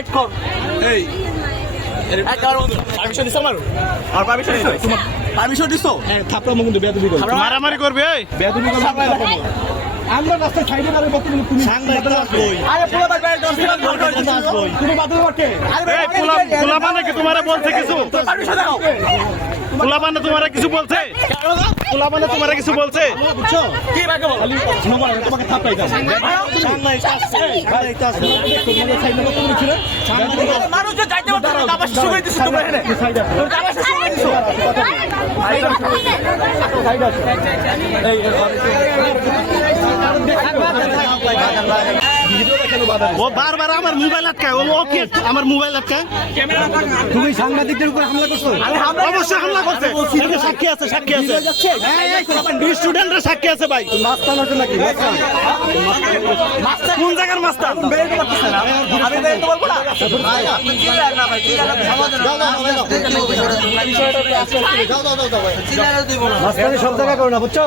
side কর এই permission দিছ আমার আর পারমিশন দিছ তোমার পারমিশন দিছ হ্যাঁ থাপড়া মুখ কিন্তু বেয়াদবি করবে মারামারি করবে এই বেয়াদবি করবে আমরা রাস্তায় সাইডে দাঁড়িয়ে বলতে তুমি সাংবাদিক আসবই আরে পোলা ভাই ভাই তুমি বাদে ওকে এই পোলা মানে কি তোমারে বলছে কিছু পারমিশন দাও পোলা মানে তোমারে কিছু বলছে পোলা মানে তোমারে কিছু বলছে বুঝছো কি ভাই বল তোমাকে থাপড়াই দাও সাংবাদিক আসছে সাংবাদিক আসছে তোমাদের সাইডে কত তুমি ছিল মানুষ যে যাইতে পারতো না আবার শুরু করে দিছো তোমরা এখানে তোমরা আবার শুরু করে দিছো সাইড আছে এই ও বারবার আমার মোবাইল আটকায় ও ওকে আমার মোবাইল আটকায় তুমি সাংবাদিকদের উপর হামলা করছো অবশ্যই হামলা করছে সাক্ষী আছে স্টুডেন্টরা সাক্ষী আছে ভাই মাস্তান আছে নাকি কোন জায়গার মাস্টার আমি বেরোতে বলবো না মাস্তানি সব জায়গায় করো না বুঝছো